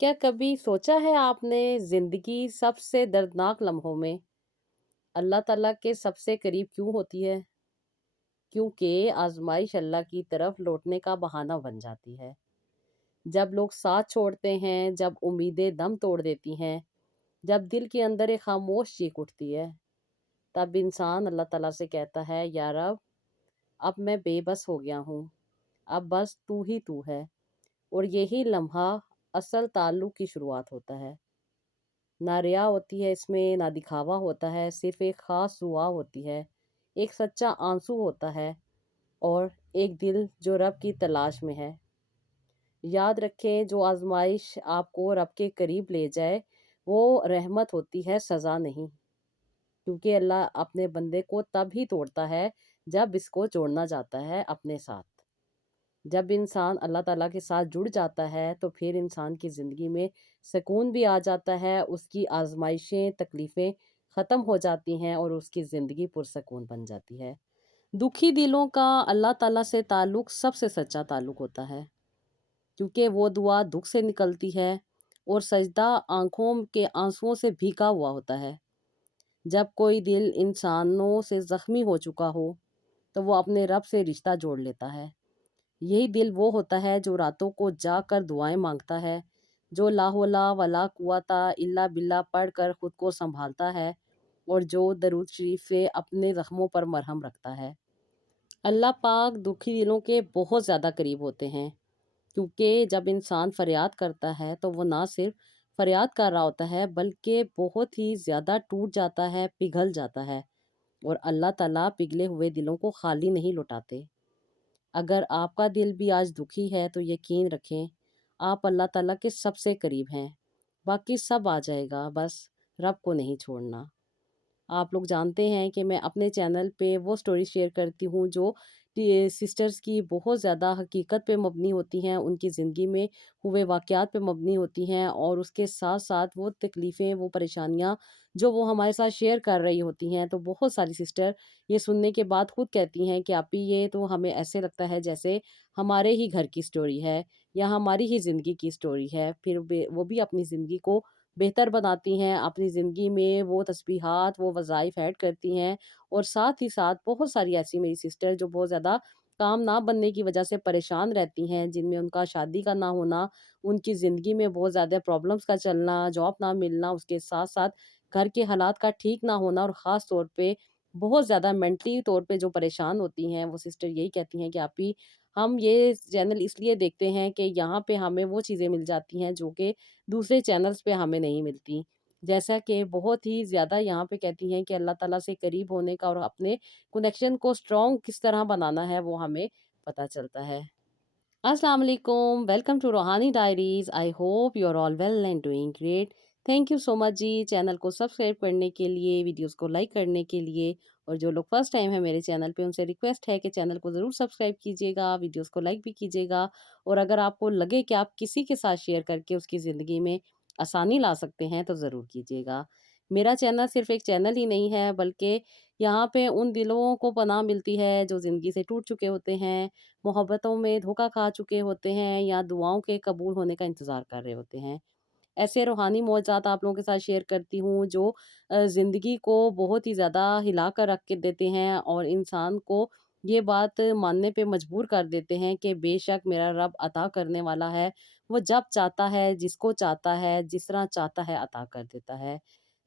क्या कभी सोचा है आपने ज़िंदगी सबसे दर्दनाक लम्हों में अल्लाह ताला के सबसे करीब क्यों होती है? क्योंकि आज़माइश अल्लाह की तरफ लौटने का बहाना बन जाती है। जब लोग साथ छोड़ते हैं, जब उम्मीदें दम तोड़ देती हैं, जब दिल के अंदर एक खामोश चीख उठती है, तब इंसान अल्लाह ताला से कहता है, या रब, अब मैं बेबस हो गया हूँ, अब बस तू ही तू है। और यही लम्हा असल ताल्लुक की शुरुआत होता है। ना रिया होती है इसमें, ना दिखावा होता है, सिर्फ एक ख़ास दुआ होती है, एक सच्चा आंसू होता है और एक दिल जो रब की तलाश में है। याद रखें, जो आज़माइश आपको रब के करीब ले जाए, वो रहमत होती है, सज़ा नहीं। क्योंकि अल्लाह अपने बंदे को तब ही तोड़ता है, जब इसको जोड़ना चाहता है अपने साथ। जब इंसान अल्लाह ताला के साथ जुड़ जाता है तो फिर इंसान की ज़िंदगी में सुकून भी आ जाता है, उसकी आज़माइशें, तकलीफ़ें ख़त्म हो जाती हैं और उसकी ज़िंदगी पुरसकून बन जाती है। दुखी दिलों का अल्लाह ताला से ताल्लुक़ सबसे सच्चा ताल्लुक़ होता है, क्योंकि वो दुआ दुःख से निकलती है और सजदा आँखों के आँसुओं से भीगा हुआ होता है। जब कोई दिल इंसानों से ज़ख्मी हो चुका हो, तो वो अपने रब से रिश्ता जोड़ लेता है। यही दिल वो होता है जो रातों को जाग कर दुआएं मांगता है, जो ला हौला वला कुव्वता इल्ला बिल्ला पढ़ कर खुद को संभालता है और जो दरूद शरीफ से अपने ज़ख्मों पर मरहम रखता है। अल्लाह पाक दुखी दिलों के बहुत ज़्यादा करीब होते हैं, क्योंकि जब इंसान फरियाद करता है तो वो ना सिर्फ फरियाद कर रहा होता है, बल्कि बहुत ही ज़्यादा टूट जाता है, पिघल जाता है। और अल्लाह ताला पिघले हुए दिलों को खाली नहीं लौटाते। अगर आपका दिल भी आज दुखी है तो यकीन रखें, आप अल्लाह ताला के सबसे करीब हैं। बाकी सब आ जाएगा, बस रब को नहीं छोड़ना। आप लोग जानते हैं कि मैं अपने चैनल पे वो स्टोरी शेयर करती हूँ जो सिस्टर्स की बहुत ज़्यादा हकीकत पे मबनी होती हैं, उनकी ज़िंदगी में हुए वाक़यात पे मबनी होती हैं और उसके साथ-साथ वो तकलीफ़ें, वो परेशानियाँ जो वो हमारे साथ शेयर कर रही होती हैं। तो बहुत सारी सिस्टर ये सुनने के बाद खुद कहती हैं कि आपी ये तो हमें ऐसे लगता है जैसे हमारे ही घर की स्टोरी है या हमारी ही ज़िंदगी की स्टोरी है। फिर वो भी अपनी ज़िंदगी को बेहतर बनाती हैं, अपनी ज़िंदगी में वो तस्बीहात, वो वज़ाइफ ऐड करती हैं और साथ ही साथ बहुत सारी ऐसी मेरी सिस्टर जो बहुत ज़्यादा काम ना बनने की वजह से परेशान रहती हैं, जिनमें उनका शादी का ना होना, उनकी ज़िंदगी में बहुत ज़्यादा प्रॉब्लम्स का चलना, जॉब ना मिलना, उसके साथ-साथ घर के हालात का ठीक ना होना और ख़ास तौर पे बहुत ज़्यादा मेंटली तौर पे जो परेशान होती हैं, वो सिस्टर यही कहती हैं कि आप ही हम ये चैनल इसलिए देखते हैं कि यहाँ पे हमें वो चीज़ें मिल जाती हैं जो कि दूसरे चैनल्स पे हमें नहीं मिलती। जैसा कि बहुत ही ज़्यादा यहाँ पे कहती हैं कि अल्लाह ताला से करीब होने का और अपने कनेक्शन को स्ट्रॉन्ग किस तरह बनाना है वो हमें पता चलता है। अस्सलाम वालेकुम, welcome to Roohani Diaries. I hope you are all well and doing great. Thank you so much ji channel को सब्सक्राइब करने के लिए, वीडियोज़ को लाइक करने के लिए और जो लोग फर्स्ट टाइम है मेरे चैनल पे उनसे रिक्वेस्ट है कि चैनल को ज़रूर सब्सक्राइब कीजिएगा, वीडियोज़ को लाइक भी कीजिएगा और अगर आपको लगे कि आप किसी के साथ शेयर करके उसकी ज़िंदगी में आसानी ला सकते हैं तो ज़रूर कीजिएगा। मेरा चैनल सिर्फ़ एक चैनल ही नहीं है, बल्कि यहाँ पे उन दिलों को पनाह मिलती है जो ज़िंदगी से टूट चुके होते हैं, मोहब्बतों में धोखा खा चुके होते हैं या दुआओं के कबूल होने का इंतज़ार कर रहे होते हैं। ऐसे रूहानी मौज़ात आप लोगों के साथ शेयर करती हूँ जो ज़िंदगी को बहुत ही ज़्यादा हिला कर रख के देते हैं और इंसान को ये बात मानने पे मजबूर कर देते हैं कि बेशक मेरा रब अता करने वाला है। वो जब चाहता है, जिसको चाहता है, जिस तरह चाहता है अता कर देता है।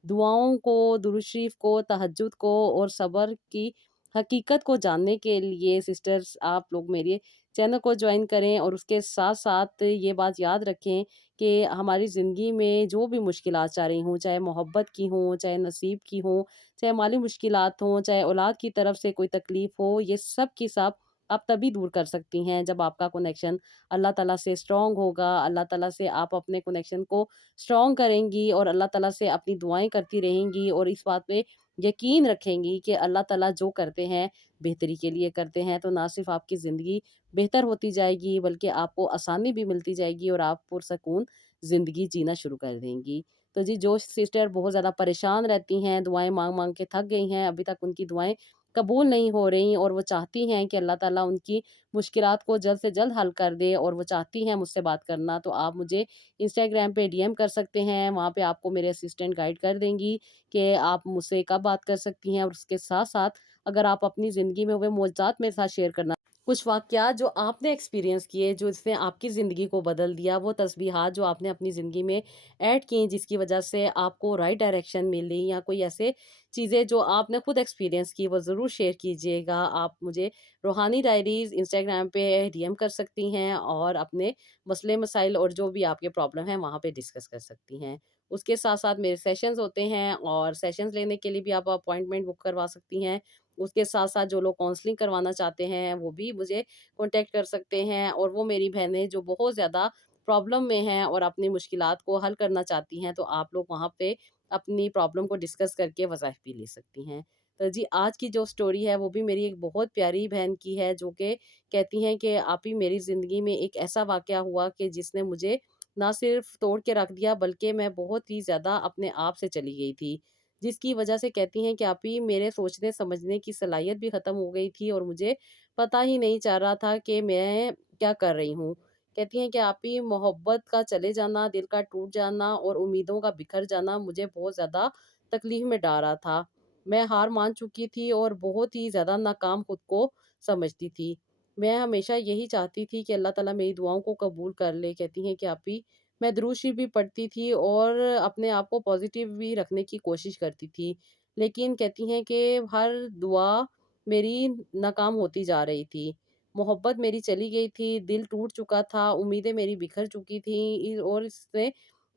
दुआओं को, दुरूद शरीफ को, तहज्जुद को और सब्र की हकीकत को जानने के लिए सिस्टर्स आप लोग मेरे चैनल को जॉइन करें और उसके साथ-साथ ये बात याद रखें कि हमारी ज़िंदगी में जो भी मुश्किलात आ रही हों, चाहे मोहब्बत की हों, चाहे नसीब की हों, चाहे माली मुश्किलात हों, चाहे औलाद की तरफ से कोई तकलीफ़ हो, ये सब की सब आप तभी दूर कर सकती हैं जब आपका कनेक्शन अल्लाह ताला से स्ट्रॉन्ग होगा। अल्लाह ताला से आप अपने कनेक्शन को स्ट्रॉन्ग करेंगी और अल्लाह ताला से अपनी दुआएँ करती रहेंगी और इस बात पे यकीन रखेंगी कि अल्लाह ताला जो करते हैं, बेहतरी के लिए करते हैं। तो ना सिर्फ़ आपकी ज़िंदगी बेहतर होती जाएगी, बल्कि आपको आसानी भी मिलती जाएगी और आप पुरसकून ज़िंदगी जीना शुरू कर देंगी। तो जी, जो सिस्टर बहुत ज़्यादा परेशान रहती हैं, दुआएँ माँग-माँग के थक गई हैं, अभी तक उनकी दुआएँ قبول نہیں ہو رہی اور وہ چاہتی ہیں کہ اللہ تعالیٰ ان کی مشکلات کو جلد سے جلد حل کر دے، اور وہ چاہتی ہیں مجھ سے بات کرنا، تو آپ مجھے انسٹاگرام پہ ڈی ایم کر سکتے ہیں۔ وہاں پہ آپ کو میرے اسسٹنٹ گائیڈ کر دیں گی کہ آپ مجھ سے کب بات کر سکتی ہیں، اور اس کے ساتھ ساتھ اگر آپ اپنی زندگی میں ہوئے معجزات میرے ساتھ شیئر کرنا، کچھ واقعات جو آپ نے ایکسپیرینس کیے، جو اس نے آپ کی زندگی کو بدل دیا، وہ تسبیحات جو آپ نے اپنی زندگی میں ایڈ کی جس کی وجہ سے آپ کو رائٹ ڈائریکشن ملی، یا کوئی ایسے چیزیں جو آپ نے خود ایکسپیرینس کی، وہ ضرور شیئر کیجیے گا۔ آپ مجھے روحانی ڈائریز انسٹاگرام پہ ڈی ایم کر سکتی ہیں، اور اپنے مسئلے مسائل اور جو بھی آپ کے پرابلم ہیں وہاں پہ ڈسکس کر سکتی ہیں۔ اس کے ساتھ ساتھ میرے سیشنز ہوتے ہیں، اور سیشنز لینے کے لیے بھی آپ اپوائنٹمنٹ بک کروا سکتی ہیں۔ اس کے ساتھ ساتھ جو لوگ کاؤنسلنگ کروانا چاہتے ہیں وہ بھی مجھے کانٹیکٹ کر سکتے ہیں، اور وہ میری بہنیں جو بہت زیادہ پرابلم میں ہیں اور اپنی مشکلات کو حل کرنا چاہتی ہیں، تو آپ لوگ وہاں پہ اپنی پرابلم کو ڈسکس کر کے وظائف بھی لے سکتی ہیں۔ تو جی، آج کی جو سٹوری ہے وہ بھی میری ایک بہت پیاری بہن کی ہے، جو کہ کہتی ہیں کہ آپ ہی میری زندگی میں ایک ایسا واقعہ ہوا کہ جس نے مجھے نہ صرف توڑ کے رکھ دیا، بلکہ میں بہت ہی زیادہ اپنے آپ سے چلی گئی تھی، جس کی وجہ سے کہتی ہیں کہ آپ ہی میرے سوچنے سمجھنے کی صلاحیت بھی ختم ہو گئی تھی، اور مجھے پتہ ہی نہیں چل رہا تھا کہ میں کیا کر رہی ہوں۔ کہتی ہیں کہ آپ ہی محبت کا چلے جانا، دل کا ٹوٹ جانا اور امیدوں کا بکھر جانا مجھے بہت زیادہ تکلیف میں ڈال رہا تھا۔ میں ہار مان چکی تھی اور بہت ہی زیادہ ناکام خود کو سمجھتی تھی۔ میں ہمیشہ یہی چاہتی تھی کہ اللہ تعالیٰ میری دعاؤں کو قبول کر لے۔ کہتی ہیں کہ آپ ہی میں درود شریف بھی پڑھتی تھی اور اپنے آپ کو پازیٹیو بھی رکھنے کی کوشش کرتی تھی، لیکن کہتی ہیں کہ ہر دعا میری ناکام ہوتی جا رہی تھی۔ محبت میری چلی گئی تھی، دل ٹوٹ چکا تھا، امیدیں میری بکھر چکی تھیں، اور اس نے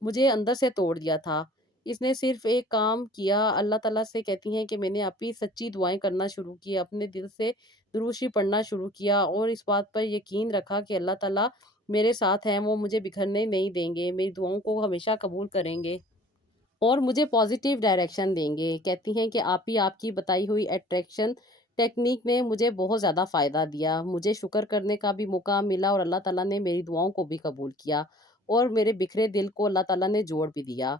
مجھے اندر سے توڑ دیا تھا۔ اس نے صرف ایک کام کیا، اللہ تعالیٰ سے کہتی ہیں کہ میں نے اپنی سچی دعائیں کرنا شروع کی، اپنے دل سے درود شریف پڑھنا شروع کیا، اور اس بات پر یقین رکھا کہ اللہ تعالیٰ میرے ساتھ ہیں، وہ مجھے بکھرنے نہیں دیں گے، میری دعاؤں کو ہمیشہ قبول کریں گے اور مجھے پازیٹیو ڈائریکشن دیں گے۔ کہتی ہیں کہ آپ ہی آپ کی بتائی ہوئی اٹریکشن ٹیکنیک نے مجھے بہت زیادہ فائدہ دیا، مجھے شکر کرنے کا بھی موقع ملا، اور اللہ تعالیٰ نے میری دعاؤں کو بھی قبول کیا، اور میرے بکھرے دل کو اللہ تعالیٰ نے جوڑ بھی دیا۔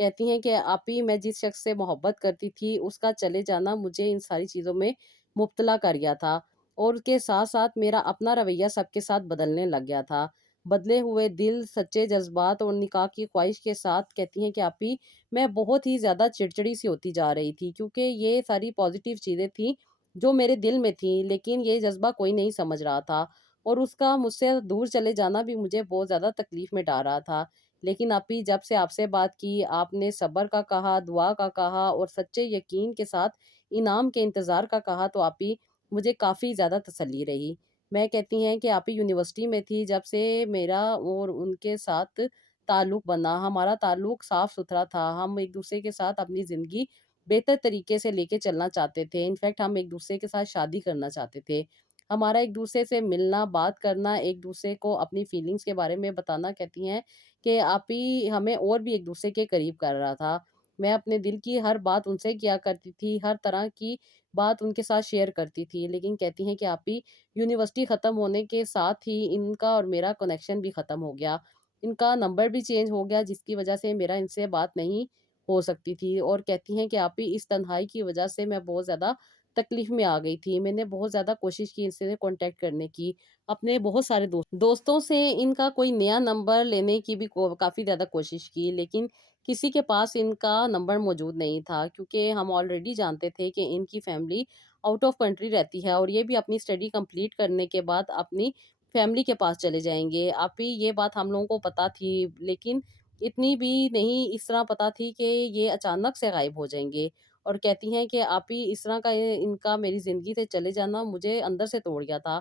کہتی ہیں کہ آپ ہی میں جس شخص سے محبت کرتی تھی، اس کا چلے جانا مجھے ان ساری چیزوں میں مبتلا کر گیا تھا، اور اس کے ساتھ ساتھ میرا اپنا رویہ سب کے ساتھ بدلنے لگ گیا تھا۔ بدلے ہوئے دل، سچے جذبات اور نکاح کی خواہش کے ساتھ کہتی ہیں کہ آپ ہی میں بہت ہی زیادہ چڑچڑی سی ہوتی جا رہی تھی، کیونکہ یہ ساری پازیٹیو چیزیں تھیں جو میرے دل میں تھیں، لیکن یہ جذبہ کوئی نہیں سمجھ رہا تھا، اور اس کا مجھ سے دور چلے جانا بھی مجھے بہت زیادہ تکلیف میں ڈال رہا تھا۔ لیکن اپی جب سے آپ سے بات کی، آپ نے صبر کا کہا، دعا کا کہا، اور سچے یقین کے ساتھ انعام کے انتظار کا کہا، تو آپی مجھے کافی زیادہ تسلی رہی۔ میں کہتی ہیں کہ آپی یونیورسٹی میں تھی جب سے میرا اور ان کے ساتھ تعلق بنا، ہمارا تعلق صاف ستھرا تھا، ہم ایک دوسرے کے ساتھ اپنی زندگی بہتر طریقے سے لے کے چلنا چاہتے تھے، انفیکٹ ہم ایک دوسرے کے ساتھ شادی کرنا چاہتے تھے۔ ہمارا ایک دوسرے سے ملنا، بات کرنا، ایک دوسرے کو اپنی فیلنگز کے بارے میں بتانا، کہتی ہیں کہ آپ ہی ہمیں اور بھی ایک دوسرے کے قریب کر رہا تھا۔ میں اپنے دل کی ہر بات ان سے کیا کرتی تھی، ہر طرح کی بات ان کے ساتھ شیئر کرتی تھی، لیکن کہتی ہیں کہ آپ ہی یونیورسٹی ختم ہونے کے ساتھ ہی ان کا اور میرا کنیکشن بھی ختم ہو گیا، ان کا نمبر بھی چینج ہو گیا، جس کی وجہ سے میرا ان سے بات نہیں ہو سکتی تھی، اور کہتی ہیں کہ آپ ہی اس تنہائی کی وجہ سے میں بہت زیادہ تکلیف میں آ گئی تھی۔ میں نے بہت زیادہ کوشش کی ان سے کانٹیکٹ کرنے کی، اپنے بہت سارے دوستوں سے ان کا کوئی نیا نمبر لینے کی بھی کافی زیادہ کوشش کی، لیکن کسی کے پاس ان کا نمبر موجود نہیں تھا، کیونکہ ہم آلریڈی جانتے تھے کہ ان کی فیملی آؤٹ آف کنٹری رہتی ہے، اور یہ بھی اپنی اسٹڈی کمپلیٹ کرنے کے بعد اپنی فیملی کے پاس چلے جائیں گے۔ آپ ہی یہ بات ہم لوگوں کو پتہ تھی، لیکن اتنی بھی نہیں اس طرح پتہ تھی کہ یہ اچانک سے غائب ہو جائیں گے، اور کہتی ہیں کہ آپ ہی اس طرح کا ان کا میری زندگی سے چلے جانا مجھے اندر سے توڑ گیا تھا۔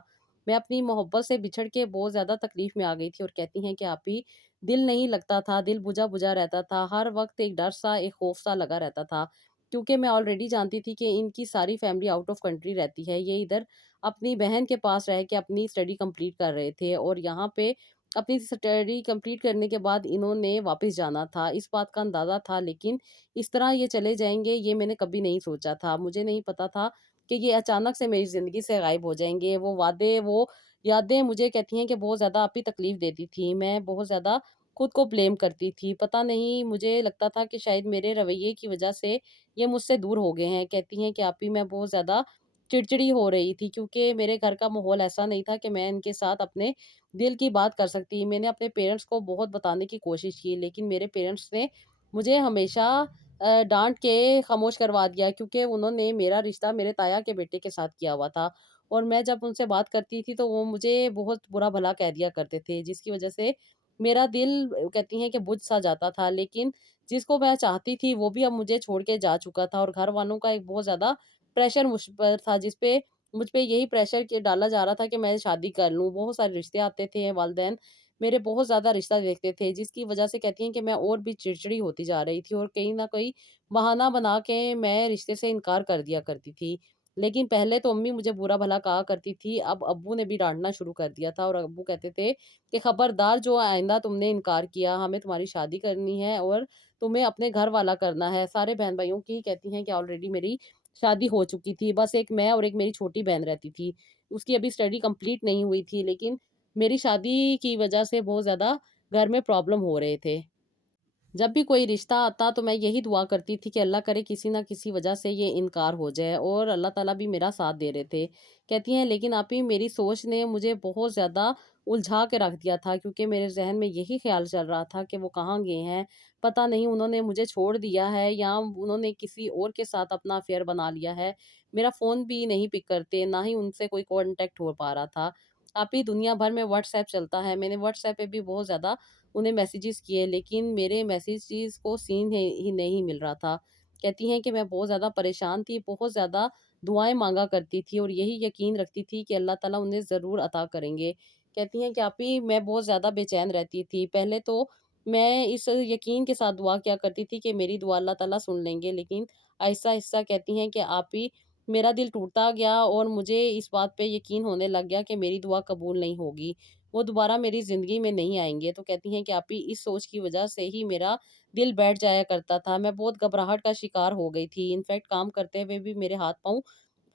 میں اپنی محبت سے بچھڑ کے بہت زیادہ تکلیف میں آ گئی تھی، اور کہتی ہیں کہ آپ ہی دل نہیں لگتا تھا، دل بجھا بجھا رہتا تھا، ہر وقت ایک ڈر سا، ایک خوف سا لگا رہتا تھا، کیونکہ میں آلریڈی جانتی تھی کہ ان کی ساری فیملی آؤٹ آف کنٹری رہتی ہے، یہ ادھر اپنی بہن کے پاس رہ کے اپنی اسٹڈی کمپلیٹ کر رہے تھے، اور یہاں پہ اپنی اسٹڈی کمپلیٹ کرنے کے بعد انہوں نے واپس جانا تھا، اس بات کا اندازہ تھا، لیکن اس طرح یہ چلے جائیں گے یہ میں نے کبھی نہیں سوچا تھا۔ مجھے نہیں پتا تھا کہ یہ اچانک سے میری زندگی سے غائب ہو جائیں گے۔ وہ وعدے، وہ یادیں مجھے کہتی ہیں کہ بہت زیادہ آپ ہی تکلیف دیتی تھی، میں بہت زیادہ خود کو بلیم کرتی تھی، پتہ نہیں مجھے لگتا تھا کہ شاید میرے رویے کی وجہ سے یہ مجھ سے دور ہو گئے ہیں۔ کہتی ہیں کہ آپ ہی میں بہت زیادہ चिड़चिड़ी हो रही थी, क्योंकि मेरे घर का माहौल ऐसा नहीं था कि मैं इनके साथ अपने दिल की बात कर सकती। मैंने अपने पेरेंट्स को बहुत बताने की कोशिश की, लेकिन मेरे पेरेंट्स ने मुझे हमेशा डाँट के खामोश करवा दिया, क्योंकि उन्होंने मेरा रिश्ता मेरे ताया के बेटे के साथ किया हुआ था। और मैं जब उनसे बात करती थी तो वो मुझे बहुत बुरा-भला कह दिया करते थे, जिसकी वज़ह से मेरा दिल कहती हैं कि बुझ-सा जाता था। लेकिन जिसको मैं चाहती थी वो भी अब मुझे छोड़ के जा चुका था, और घर वालों का एक बहुत ज़्यादा प्रेशर मुझ पर था, मुझ पे यही प्रेशर के डाला जा रहा था कि मैं शादी कर लूँ। बहुत सारे रिश्ते आते थे, वालिदैन मेरे बहुत ज़्यादा रिश्ता देखते थे, जिसकी वज़ह से कहती हैं कि मैं और भी चिड़चिड़ी होती जा रही थी, और कहीं न कहीं बहाना बना के मैं रिश्ते से इनकार कर दिया करती थी। लेकिन पहले तो अम्मी मुझे बुरा-भला कहा करती थी, अब अब्बू ने भी डाँटना शुरू कर दिया था, और अब्बू कहते थे कि खबरदार, जो आइंदा तुमने इनकार किया, हमें तुम्हारी शादी करनी है और तुम्हें अपने घर वाला करना है। सारे बहन-भाइयों की कहती हैं कि ऑलरेडी मेरी शादी हो चुकी थी, बस एक मैं और एक मेरी छोटी बहन रहती थी। उसकी अभी स्टडी कंप्लीट नहीं हुई थी, लेकिन मेरी शादी की वजह से बहुत ज़्यादा घर में प्रॉब्लम हो रहे थे। जब भी कोई रिश्ता आता तो मैं यही दुआ करती थी कि अल्लाह करे किसी न किसी वजह से ये इनकार हो जाए, और अल्लाह ताला भी मेरा साथ दे रहे थे। कहती हैं, लेकिन आप ही, मेरी सोच ने मुझे बहुत ज़्यादा उलझा के रख दिया था, क्योंकि मेरे ज़हन में यही ख़्याल चल रहा था कि वो कहाँ गए हैं। पता नहीं उन्होंने मुझे छोड़ दिया है या उन्होंने किसी और के साथ अपना अफ़ेयर बना लिया है। मेरा फ़ोन भी नहीं पिक करते, ना ही उनसे कोई कॉन्टैक्ट हो पा रहा था। आप ही, दुनिया भर में व्हाट्सएप चलता है। मैंने व्हाट्सएप पे भी बहुत ज़्यादा उन्हें मैसेजेस किए, लेकिन मेरे मैसेजेस को सीन ही नहीं मिल रहा था। कहती हैं कि मैं बहुत ज़्यादा परेशान थी, बहुत ज़्यादा दुआएँ माँगा करती थी, और यही यकीन रखती थी कि अल्लाह ताला उन्हें ज़रूर अता करेंगे। कहती हैं कि आप ही, मैं बहुत ज़्यादा बेचैन रहती थी। पहले तो मैं इस यकीन के साथ दुआ किया करती थी कि मेरी दुआ अल्लाह ताला सुन लेंगे, लेकिन आहिस्ता-आहिस्ता कहती हैं कि आप ही, मेरा दिल टूटता गया, और मुझे इस बात पे यकीन होने लग गया कि मेरी दुआ कबूल नहीं होगी। वो दोबारा मेरी ज़िंदगी में नहीं आएँगे। तो कहती हैं कि आप ही, इस सोच की वज़ह से ही मेरा दिल बैठ जाया करता था। मैं बहुत घबराहट का शिकार हो गई थी। इनफैक्ट काम करते हुए भी मेरे हाथ-पाँव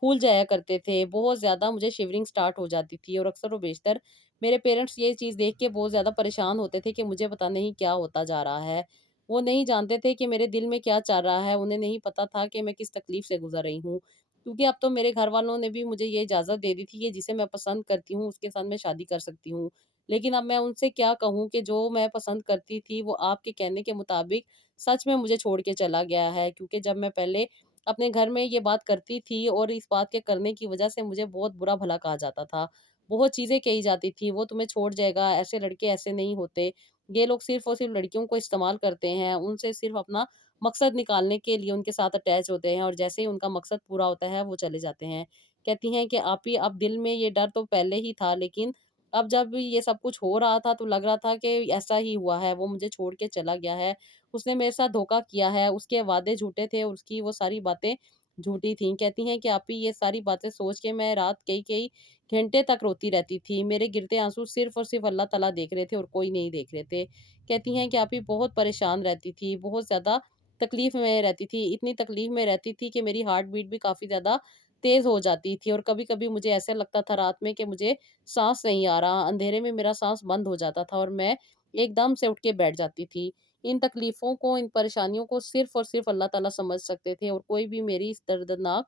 फूल जाया करते थे। बहुत ज़्यादा मुझे शिवरिंग स्टार्ट हो जाती थी, और अक्सर व बेशतर मेरे पेरेंट्स ये चीज़ देख के बहुत ज़्यादा परेशान होते थे कि मुझे पता नहीं क्या होता जा रहा है। वो नहीं जानते थे कि मेरे दिल में क्या चल रहा है। उन्हें नहीं पता था कि मैं किस तकलीफ़ से गुज़र रही हूँ। क्योंकि अब तो मेरे घरवालों ने भी मुझे ये इजाज़त दे दी थी कि जिसे मैं पसंद करती हूँ, उसके साथ मैं शादी कर सकती हूँ। लेकिन अब मैं उनसे क्या कहूँ कि जो मैं पसंद करती थी, वो आपके कहने के मुताबिक सच में मुझे छोड़ के चला गया है। क्योंकि जब मैं पहले अपने घर में ये बात करती थी, और इस बात के करने की वजह से मुझे बहुत बुरा-भला कहा जाता था। बहुत चीज़ें कही जाती थी, वो तुम्हें छोड़ जाएगा, ऐसे लड़के ऐसे नहीं होते। ये लोग सिर्फ़ और सिर्फ़ लड़कियों को इस्तेमाल करते हैं, उनसे सिर्फ़ अपना मकसद निकालने के लिए उनके साथ अटैच होते हैं, और जैसे ही उनका मकसद पूरा होता है, वो चले जाते हैं। कहती हैं कि आप ही, अब दिल में ये डर तो पहले ही था, लेकिन अब जब ये सब कुछ हो रहा था तो लग रहा था कि ऐसा ही हुआ है, वो मुझे छोड़ के चला गया है। उसने मेरे साथ धोखा किया है, उसके वादे झूठे थे, और उसकी वो सारी बातें झूठी थीं। कहती हैं कि आप ही, ये सारी बातें सोच के मैं रात कई-कई घंटे तक रोती रहती थी। मेरे गिरते आँसू सिर्फ़ और सिर्फ़ अल्लाह ताला देख रहे थे, और कोई नहीं देख रहे थे। कहती हैं कि आप ही, बहुत परेशान रहती थी, बहुत ज़्यादा तकलीफ़ में रहती थी। इतनी तकलीफ़ में रहती थी कि मेरी हार्ट बीट भी काफ़ी ज़्यादा तेज़ हो जाती थी, और कभी-कभी मुझे ऐसा लगता था रात में कि मुझे साँस नहीं आ रहा, अंधेरे में मेरा साँस बंद हो जाता था, और मैं एकदम से उठ के बैठ जाती थी। इन तकलीफ़ों को, इन परेशानियों को सिर्फ़ और सिर्फ़ अल्लाह ताला समझ सकते थे, और कोई भी मेरी इस दर्दनाक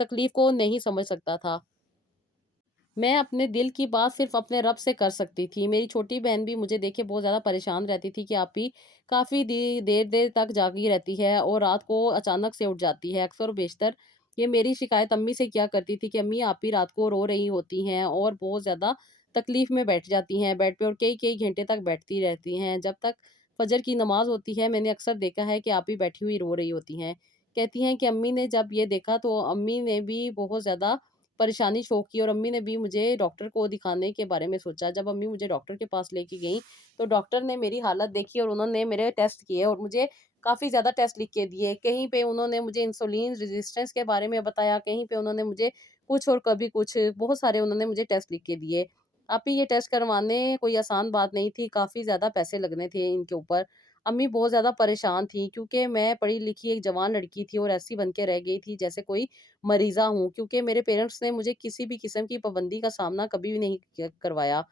तकलीफ़ को नहीं समझ सकता था। मैं अपने दिल की बात सिर्फ़ अपने रब से कर सकती थी। मेरी छोटी बहन भी मुझे देख के बहुत ज़्यादा परेशान रहती थी कि आप ही, काफ़ी देर-देर तक जागी रहती है, और रात को अचानक से उठ जाती है। अक्सर बेशतर ये मेरी शिकायत अम्मी से किया करती थी कि अम्मी, आप ही रात को रो रही होती हैं, और बहुत ज़्यादा तकलीफ़ में बैठ जाती हैं बेड पे, और कई-कई घंटे तक बैठती रहती हैं। जब तक फ़जर की नमाज़ होती है, मैंने अक्सर देखा है कि आप ही बैठी हुई रो रही होती हैं। कहती हैं कि अम्मी ने जब ये देखा तो अम्मी ने भी बहुत ज़्यादा परेशानी शो की, और अम्मी ने भी मुझे डॉक्टर को दिखाने के बारे में सोचा। जब अम्मी मुझे डॉक्टर के पास लेके गईं, तो डॉक्टर ने मेरी हालत देखी, और उन्होंने मेरे टेस्ट किए, और मुझे काफ़ी ज़्यादा टेस्ट लिख के दिए। कहीं पे उन्होंने मुझे इंसुलिन रेज़िस्टेंस के बारे में बताया, कहीं पे उन्होंने मुझे कुछ और कभी कुछ, बहुत सारे उन्होंने मुझे टेस्ट लिख के दिए। आप ही, ये टेस्ट करवाने कोई आसान बात नहीं थी, काफ़ी ज़्यादा पैसे लगने थे इनके ऊपर। अम्मी बहुत ज़्यादा परेशान थीं, क्योंकि मैं पढ़ी-लिखी एक जवान लड़की थी, और ऐसी बन के रह गई थी जैसे कोई मरीज़ा हूँ, क्योंकि मेरे पेरेंट्स ने मुझे किसी भी किस्म की पाबंदी का सामना कभी भी नहीं करवाया।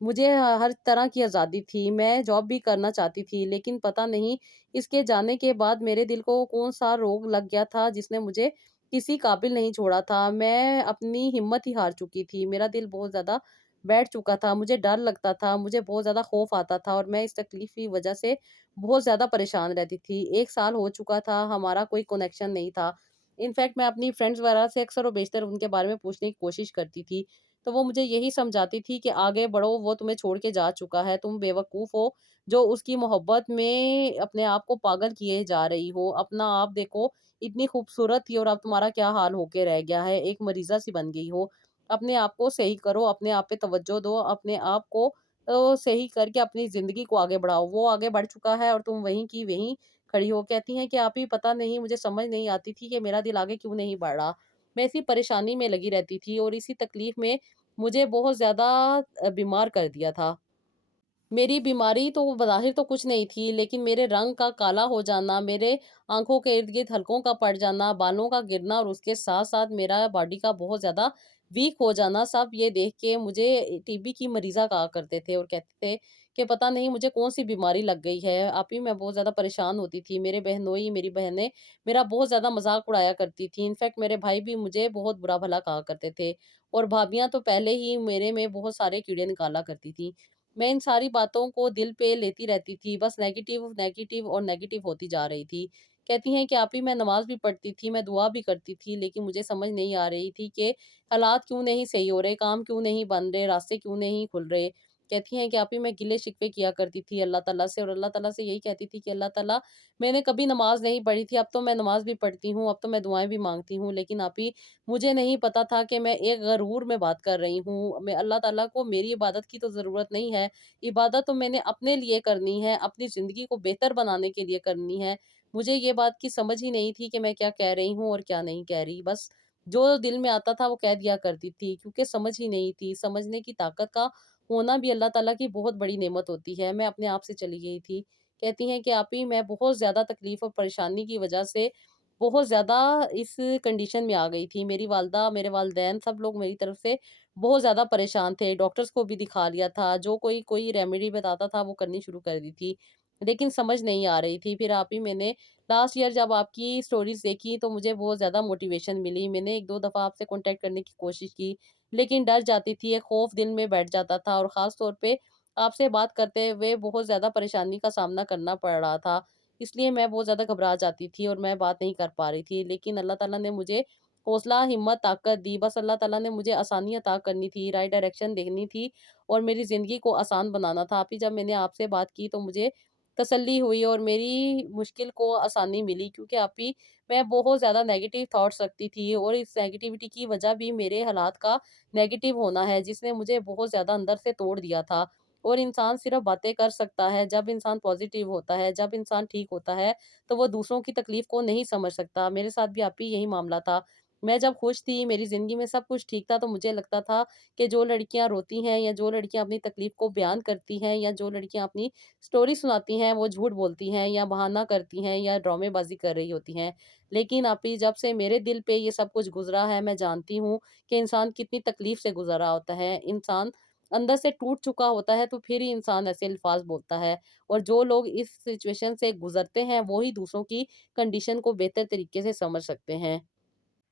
मुझे हर तरह की आज़ादी थी, मैं जॉब भी करना चाहती थी, लेकिन पता नहीं इसके जाने के बाद मेरे दिल को कौन-सा रोग लग गया था, जिसने मुझे किसी काबिल नहीं छोड़ा था। मैं अपनी हिम्मत ही हार चुकी थी। मेरा दिल बहुत ज़्यादा बैठ चुका था, मुझे डर लगता था, मुझे बहुत ज़्यादा खौफ़ आता था और मैं इस तकलीफ़ की वज़ह से बहुत ज़्यादा परेशान रहती थी। 1 साल हो चुका था, हमारा कोई कनेक्शन नहीं था। इनफैक्ट मैं अपनी फ्रेंड्स वगैरह से अक्सर और बेशतर उनके बारे में पूछने की कोशिश करती थी, तो वो मुझे यही समझाती थी कि आगे बढ़ो, वो तुम्हें छोड़ के जा चुका है, तुम बेवकूफ़ हो, जो उसकी मोहब्बत में अपने आप को पागल किए जा रही हो। अपना आप देखो, इतनी खूबसूरत थी और अब तुम्हारा क्या हाल होके रह गया है, एक मरीज़ा सी बन गई हो। अपने आप को सही करो, अपने आप पे तवज्जो दो, अपने आप को सही करके अपनी ज़िंदगी को आगे बढ़ाओ। वो आगे बढ़ चुका है और तुम वहीं की वहीं खड़ी हो। कहती हैं कि आप ही पता नहीं, मुझे समझ नहीं आती थी कि मेरा दिल आगे क्यों नहीं बढ़ रहा। मैं इसी परेशानी में लगी रहती थी और इसी तकलीफ़ में मुझे बहुत ज़्यादा बीमार कर दिया था। मेरी बीमारी तो बज़ाहिर तो कुछ नहीं थी, लेकिन मेरे रंग का काला हो जाना, मेरे आँखों के इर्द-गिर्द हलकों का पड़ जाना, बालों का गिरना और उसके साथ-साथ मेरा बॉडी का बहुत ज़्यादा वीक हो जाना, सब ये देख के मुझे टीबी की मरीज़ा कहा करते थे और कहते थे कि पता नहीं मुझे कौन-सी बीमारी लग गई है। आप ही मैं बहुत ज़्यादा परेशान होती थी। मेरे बहनोई, मेरी बहनें मेरा बहुत ज़्यादा मज़ाक उड़ाया करती थीं। इनफैक्ट मेरे भाई भी मुझे बहुत बुरा-भला कहा करते थे और भाभियाँ तो पहले ही मेरे में बहुत सारे कीड़े निकाला करती थीं। मैं इन सारी बातों को दिल पे लेती रहती थी, बस नेगेटिव, नेगेटिव और नेगेटिव होती जा रही थी। कहती हैं कि आप ही मैं नमाज़ भी पढ़ती थी, मैं दुआ भी करती थी, लेकिन मुझे समझ नहीं आ रही थी कि हालात क्यों नहीं सही हो रहे, काम क्यों नहीं बन रहे, रास्ते क्यों नहीं खुल रहे। कहती हैं कि आप ही मैं गिले-शिकवे किया करती थी अल्लाह ताला से और अल्लाह ताला से यही कहती थी कि अल्लाह ताला मैंने कभी नमाज़ नहीं पढ़ी थी, अब तो मैं नमाज़ भी पढ़ती हूँ, अब तो मैं दुआएँ भी माँगती हूँ, लेकिन आप ही मुझे नहीं पता था कि मैं एक गरूर में बात कर रही हूँ। मैं अल्लाह ताला को मेरी इबादत की तो ज़रूरत नहीं है। इबादत तो मैंने अपने लिए करनी है, अपनी ज़िंदगी को बेहतर बनाने के लिए करनी है। मुझे ये बात की समझ ही नहीं थी कि मैं क्या कह रही हूँ और क्या नहीं कह रही। बस जो दिल में आता था वो कह दिया करती थी क्योंकि समझ ही नहीं थी। समझने की ताकत का होना भी अल्लाह ताला की बहुत बड़ी नेमत होती है। मैं अपने आप से चली गई थी। कहती हैं कि आप ही मैं बहुत ज़्यादा तकलीफ़ और परेशानी की वज़ह से बहुत ज़्यादा इस कंडीशन में आ गई थी। मेरी वालदा, मेरे वालिदैन सब लोग मेरी तरफ से बहुत ज़्यादा परेशान थे, डॉक्टर्स को भी दिखा लिया था, जो कोई कोई रेमेडी बताता था वो करनी शुरू कर दी थी, लेकिन समझ नहीं आ रही थी। फिर आप ही मैंने लास्ट ईयर जब आपकी स्टोरीज़ देखी तो मुझे बहुत ज़्यादा मोटिवेशन मिली। मैंने 1-2 दफ़ा आपसे कॉन्टैक्ट करने की कोशिश की, लेकिन डर जाती थी, एक खौफ़ दिल में बैठ जाता था और ख़ास तौर पे आपसे बात करते हुए बहुत ज़्यादा परेशानी का सामना करना पड़ रहा था। इसलिए मैं बहुत ज़्यादा घबरा जाती थी और मैं बात नहीं कर पा रही थी। लेकिन अल्लाह ताला ने मुझे हौसला, हिम्मत, ताकत दी। बस अल्लाह ताला ने मुझे आसानी अता करनी थी, राइट डायरेक्शन देखनी थी और मेरी ज़िंदगी को आसान बनाना था। आप ही जब मैंने आपसे बात की तो मुझे तसल्ली हुई और मेरी मुश्किल को आसानी मिली क्योंकि आप ही मैं बहुत ज़्यादा नेगेटिव थॉट्स रखती थी और इस नेगेटिविटी की वजह भी मेरे हालात का नेगेटिव होना है, जिसने मुझे बहुत ज़्यादा अंदर से तोड़ दिया था। और इंसान सिर्फ़ बातें कर सकता है, जब इंसान पॉज़िटिव होता है, जब इंसान ठीक होता है, तो वो दूसरों की तकलीफ़ को नहीं समझ सकता। मेरे साथ भी आप ही यही मामला था। मैं जब खुश थी, मेरी ज़िंदगी में सब कुछ ठीक था, तो मुझे लगता था कि जो लड़कियाँ रोती हैं या जो लड़कियाँ अपनी तकलीफ़ को बयान करती हैं या जो लड़कियाँ अपनी स्टोरी सुनाती हैं, वो झूठ बोलती हैं या बहाना करती हैं या ड्रामेबाज़ी कर रही होती हैं। लेकिन आप ही जब से मेरे दिल पे ये सब कुछ गुज़रा है, मैं जानती हूँ कि इंसान कितनी तकलीफ़ से गुज़र रहा होता है। इंसान अंदर से टूट चुका होता है, तो फिर ही इंसान ऐसे अल्फ़ाज़ बोलता है और जो लोग इस सिचुएशन से गुज़रते हैं, वो ही दूसरों की कंडीशन को बेहतर तरीके से समझ सकते हैं।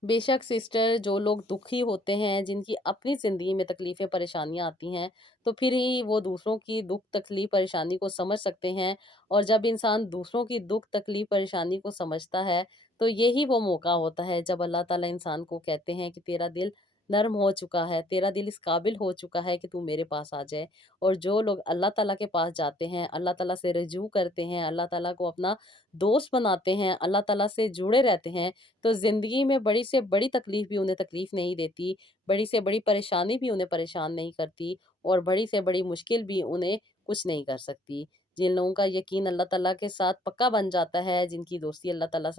बेशक सिस्टर जो लोग दुखी होते हैं, जिनकी अपनी ज़िंदगी में तकलीफ़ें, परेशानियाँ आती हैं, तो फिर ही वो दूसरों की दुःख, तकलीफ़, परेशानी को समझ सकते हैं और जब इंसान दूसरों की दुःख, तकलीफ़, परेशानी को समझता है, तो यही वो मौका होता है जब अल्लाह ताला इंसान को कहते हैं कि तेरा दिल नर्म हो चुका है, तेरा दिल इस काबिल हो चुका है कि तू मेरे पास आ जाए। और जो लोग अल्लाह ताला के पास जाते हैं, अल्लाह ताला से रजू करते हैं, अल्लाह ताला को अपना दोस्त बनाते हैं, अल्लाह ताला से जुड़े रहते हैं, तो ज़िंदगी में बड़ी से बड़ी तकलीफ़ भी उन्हें तकलीफ़ नहीं देती, बड़ी से बड़ी परेशानी भी उन्हें परेशान नहीं करती और बड़ी से बड़ी मुश्किल भी उन्हें कुछ नहीं कर सकती। जिन लोगों का यकीन अल्लाह ताला के साथ पक्का बन जाता है, जिनकी दोस्ती अल्लाह ताला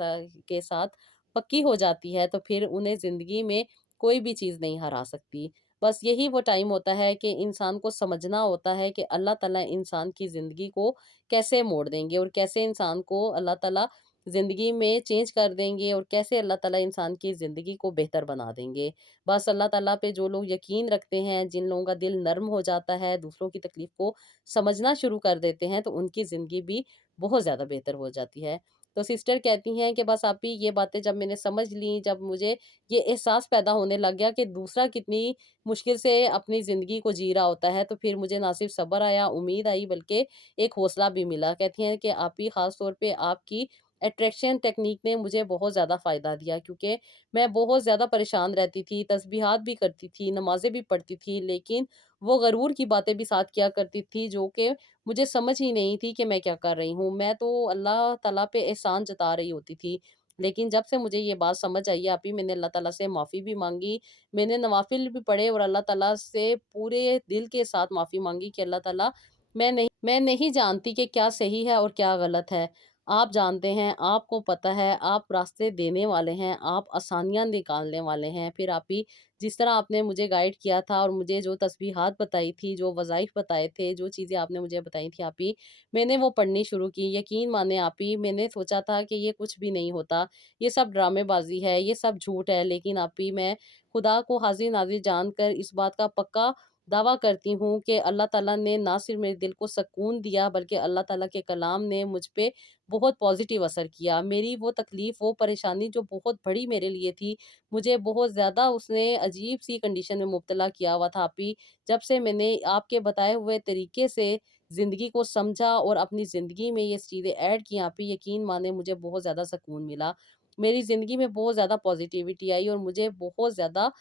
के साथ पक्की हो जाती है, तो फिर उन्हें ज़िंदगी में कोई भी चीज़ नहीं हरा सकती। बस यही वो टाइम होता है कि इंसान को समझना होता है कि अल्लाह ताला इंसान की ज़िंदगी को कैसे मोड़ देंगे और कैसे इंसान को अल्लाह ताला ज़िंदगी में चेंज कर देंगे और कैसे अल्लाह ताला इंसान की ज़िंदगी को बेहतर बना देंगे। बस अल्लाह ताला पे जो लोग यकीन रखते हैं, जिन लोगों का दिल नर्म हो जाता है, दूसरों की तकलीफ़ को समझना शुरू कर देते हैं, तो उनकी ज़िंदगी भी बहुत ज़्यादा बेहतर हो जाती है। तो सिस्टर कहती हैं कि बस आपी ये बातें जब मैंने समझ लीं, जब मुझे ये एहसास पैदा होने लग गया कि दूसरा कितनी मुश्किल से अपनी ज़िंदगी को जी रहा होता है, तो फिर मुझे ना सिर्फ़ सब्र आया, उम्मीद आई, बल्कि एक हौसला भी मिला। कहती हैं कि आपी ख़ास तौर पे आपकी अट्रैक्शन टेक्नीक ने मुझे बहुत ज़्यादा फ़ायदा दिया, क्योंकि मैं बहुत ज़्यादा परेशान रहती थी, तस्बीहात भी करती थी, नमाज़ें भी पढ़ती थी, लेकिन वो गरूर की बातें भी साथ किया करती थी, जो कि मुझे समझ ही नहीं थी कि मैं क्या कर रही हूँ। मैं तो अल्लाह ताला पे एहसान जता रही होती थी। लेकिन जब से मुझे ये बात समझ आई आप ही, मैंने अल्लाह ताला से माफ़ी भी माँगी, मैंने नवाफ़िल भी पढ़े और अल्लाह ताला से पूरे दिल के साथ माफ़ी माँगी कि अल्लाह ताला मैं नहीं जानती कि क्या सही है और क्या गलत है। आप जानते हैं, आपको पता है, आप रास्ते देने वाले हैं, आप आसानियाँ निकालने वाले हैं। फिर आप ही जिस तरह आपने मुझे गाइड किया था और मुझे जो तस्बीहात बताई थी, जो वज़ाइफ़ बताए थे, जो चीज़ें आपने मुझे बताई थी आप ही, मैंने वो पढ़नी शुरू की। यकीन माने आप ही, मैंने सोचा था कि ये कुछ भी नहीं होता, ये सब ड्रामेबाज़ी है, ये सब झूठ है। लेकिन आप ही मैं खुदा को हाज़िर-नाज़िर जानकर इस बात का पक्का दावा करती हूँ कि अल्लाह ताला ने ना सिर्फ़ मेरे दिल को सुकून दिया, बल्कि अल्लाह ताला के कलाम ने मुझ पे बहुत पॉज़िटिव असर किया। मेरी वो तकलीफ़, वो परेशानी जो बहुत बड़ी मेरे लिए थी, मुझे बहुत ज़्यादा उसने अजीब-सी कंडीशन में मुब्तला किया हुआ था अभी। जब से मैंने आपके बताए हुए तरीके से ज़िंदगी को समझा और अपनी ज़िंदगी में ये चीज़ें ऐड की, आप ही यकीन माने मुझे बहुत ज़्यादा सुकून मिला। मेरी ज़िंदगी में बहुत ज़्यादा पॉज़िटिविटी आई और मुझे बहुत ज़्यादा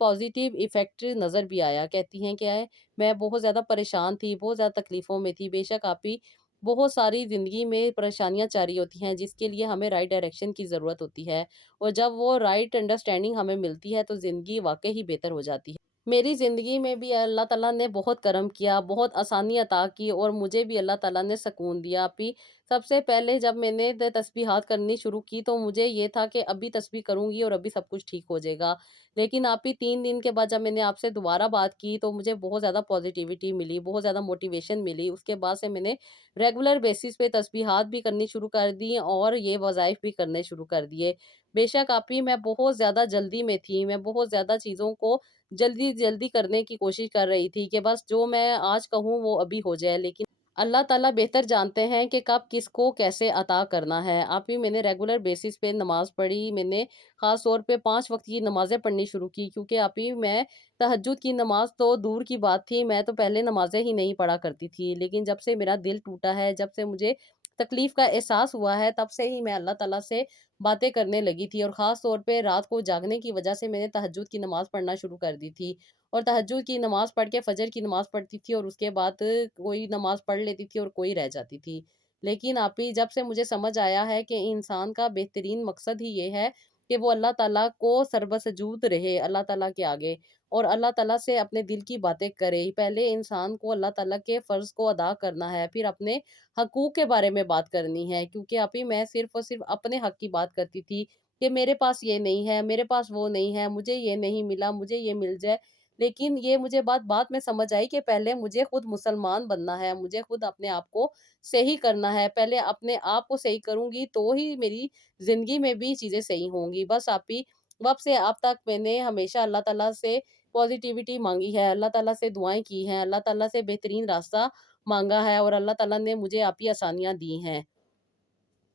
पॉज़िटिव इफ़ेक्ट नज़र भी आया। कहती हैं क्या है, मैं बहुत ज़्यादा परेशान थी, बहुत ज़्यादा तकलीफ़ों में थी। बेशक आप ही बहुत सारी ज़िंदगी में परेशानियाँ चारी होती हैं, जिसके लिए हमें राइट डायरेक्शन की ज़रूरत होती है, और जब वो राइट अंडरस्टैंडिंग हमें मिलती है, तो ज़िंदगी वाक़ई ही बेहतर हो जाती है। मेरी ज़िंदगी में भी अल्लाह ताला ने बहुत करम किया, बहुत आसानी अता की और मुझे भी अल्लाह ताला ने सुकून दिया। अभी सबसे पहले जब मैंने तस्बीहात करनी शुरू की, तो मुझे ये था कि अभी तस्बीह करूँगी और अभी सब कुछ ठीक हो जाएगा। लेकिन आप ही 3 दिन के बाद जब मैंने आपसे दोबारा बात की, तो मुझे बहुत ज़्यादा पॉज़िटिविटी मिली, बहुत ज़्यादा मोटिवेशन मिली। उसके बाद से मैंने रेगुलर बेसिस पे तस्बीहात भी करनी शुरू कर दी और ये वज़ाइफ़ भी करने शुरू कर दिए। बेशक आप ही मैं बहुत ज़्यादा जल्दी में थी, मैं बहुत ज़्यादा चीज़ों को जल्दी-जल्दी करने की कोशिश कर रही थी कि बस जो मैं आज कहूँ वो अभी हो जाए, लेकिन अल्लाह ताला बेहतर जानते हैं कि कब किसको कैसे अता करना है। आप ही मैंने रेगुलर बेसिस पे नमाज़ पढ़ी, मैंने ख़ास तौर पे 5 वक़्त की नमाज़ें पढ़नी शुरू की, क्योंकि आप ही मैं तहज्जुद की नमाज़ तो दूर की बात थी, मैं तो पहले नमाज़ें ही नहीं पढ़ा करती थी। लेकिन जब से मेरा दिल टूटा है, जब से मुझे तकलीफ़ का एहसास हुआ है, तब से ही मैं अल्लाह ताला से बातें करने लगी थी और ख़ास तौर पे रात को जागने की वजह से मैंने तहज्जुद की नमाज़ पढ़ना शुरू कर दी थी। और तहज्जुद की नमाज़ पढ़ के फ़जर की नमाज़ पढ़ती थी और उसके बाद कोई नमाज़ पढ़ लेती थी और कोई रह जाती थी। लेकिन आप ही जब से मुझे समझ आया है कि इंसान का बेहतरीन मकसद ही ये है कि वो अल्लाह ताला को सर्वसजूद रहे अल्लाह ताला के आगे और अल्लाह ताला से अपने दिल की बातें करे। पहले इंसान को अल्लाह ताला के फ़र्ज़ को अदा करना है, फिर अपने हकूक़ के बारे में बात करनी है, क्योंकि आप ही मैं सिर्फ़ और सिर्फ़ अपने हक़ की बात करती थी कि मेरे पास ये नहीं है, मेरे पास वो नहीं है, मुझे ये नहीं मिला, मुझे ये मिल जाए। लेकिन ये मुझे बात बाद में समझ आई कि पहले मुझे खुद मुसलमान बनना है, मुझे खुद अपने आप को सही करना है। पहले अपने आप को सही करूँगी तो ही मेरी ज़िंदगी में भी चीज़ें सही होंगी। बस आप ही वक़्त से अब तक मैंने हमेशा अल्लाह ताला से पॉज़िटिविटी माँगी है, अल्लाह ताला से दुआएँ की हैं, अल्लाह ताला से बेहतरीन रास्ता माँगा है और अल्लाह ताला ने मुझे आप ही आसानियाँ दी हैं।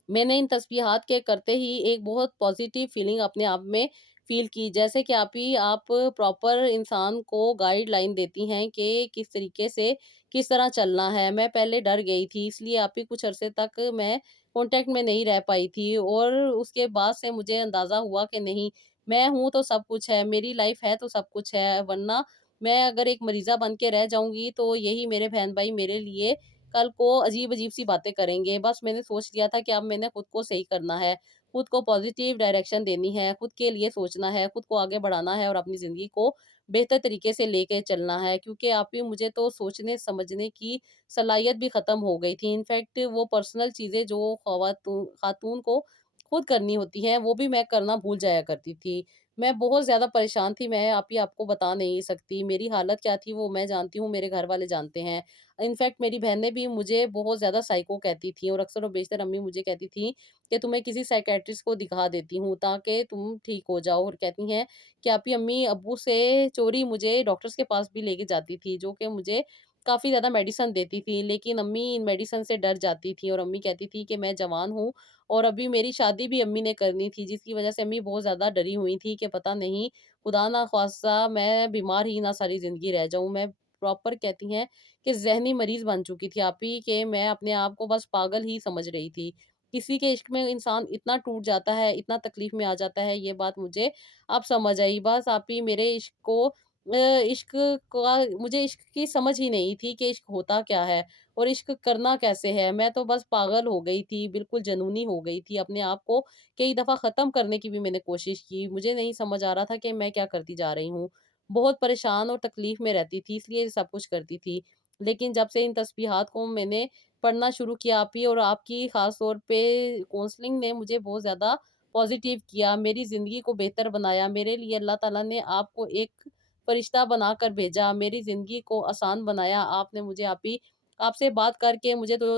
मैंने इन तस्बीहात के करते ही एक बहुत पॉजिटिव फीलिंग अपने आप में फ़ील की। जैसे कि आप प्रॉपर इंसान को गाइडलाइन देती हैं कि किस तरीके से किस तरह चलना है। मैं पहले डर गई थी, इसलिए आप ही कुछ अरसे तक मैं कॉन्टैक्ट में नहीं रह पाई थी और उसके बाद से मुझे अंदाज़ा हुआ कि नहीं, मैं हूँ तो सब कुछ है, मेरी लाइफ़ है तो सब कुछ है, वरना मैं अगर एक मरीज़ा बन के रह जाऊँगी तो यही मेरे बहन-भाई मेरे लिए कल को अजीब-अजीब सी बातें करेंगे। बस मैंने सोच लिया था कि अब मैंने खुद को सही करना है, खुद को पॉज़िटिव डायरेक्शन देनी है, खुद के लिए सोचना है, खुद को आगे बढ़ाना है और अपनी ज़िंदगी को बेहतर तरीके से लेके चलना है। क्योंकि आप ही मुझे तो सोचने-समझने की सलाहियत भी ख़त्म हो गई थी। इनफैक्ट वो पर्सनल चीज़ें जो ख़ातून को खुद करनी होती हैं, वो भी मैं करना भूल जाया करती थी। मैं बहुत ज़्यादा परेशान थी, मैं आप ही आपको बता नहीं सकती। मेरी हालत क्या थी वो मैं जानती हूँ, मेरे घर वाले जानते हैं। इनफैक्ट मेरी बहनें भी मुझे बहुत ज़्यादा साइको कहती थीं और अक्सर और बेशतर अम्मी मुझे कहती थीं कि तुम्हें किसी साइकियाट्रिस्ट को दिखा देती हूँ ताकि तुम ठीक हो जाओ, और कहती हैं कि आपकी अम्मी अब्बू से चोरी मुझे डॉक्टर्स के पास भी लेके जाती थी, जो कि मुझे کافی زیادہ میڈیسن دیتی تھیں، لیکن امی ان میڈیسن سے ڈر جاتی تھیں اور امی کہتی تھیں کہ میں جوان ہوں اور ابھی میری شادی بھی امی نے کرنی تھی، جس کی وجہ سے امی بہت زیادہ ڈری ہوئی تھیں کہ پتہ نہیں خدا نہ خواستہ میں بیمار ہی نہ ساری زندگی رہ جاؤں۔ میں پراپر کہتی ہیں کہ ذہنی مریض بن چکی تھی آپی، کہ میں اپنے آپ کو بس پاگل ہی سمجھ رہی تھی۔ کسی کے عشق میں انسان اتنا ٹوٹ جاتا ہے، اتنا تکلیف میں آ جاتا ہے، یہ بات مجھے اب سمجھ آئی۔ بس آپی میرے عشق کو عشق کا مجھے عشق کی سمجھ ہی نہیں تھی کہ عشق ہوتا کیا ہے اور عشق کرنا کیسے ہے۔ میں تو بس پاگل ہو گئی تھی، بالکل جنونی ہو گئی تھی اپنے آپ کو کئی دفعہ ختم کرنے کی بھی میں نے کوشش کی۔ مجھے نہیں سمجھ آ رہا تھا کہ میں کیا کرتی جا رہی ہوں۔ بہت پریشان اور تکلیف میں رہتی تھی، اس لیے سب کچھ کرتی تھی۔ لیکن جب سے ان تسبیحات کو میں نے پڑھنا شروع کیا آپی، اور آپ کی خاص طور پہ کونسلنگ نے مجھے بہت زیادہ پازیٹیو کیا، میری زندگی کو بہتر بنایا۔ میرے لیے اللہ تعالیٰ نے آپ کو ایک فرشتہ بنا کر بھیجا، میری زندگی کو آسان بنایا آپ نے مجھے آپی۔ آپ سے بات کر کے مجھے تو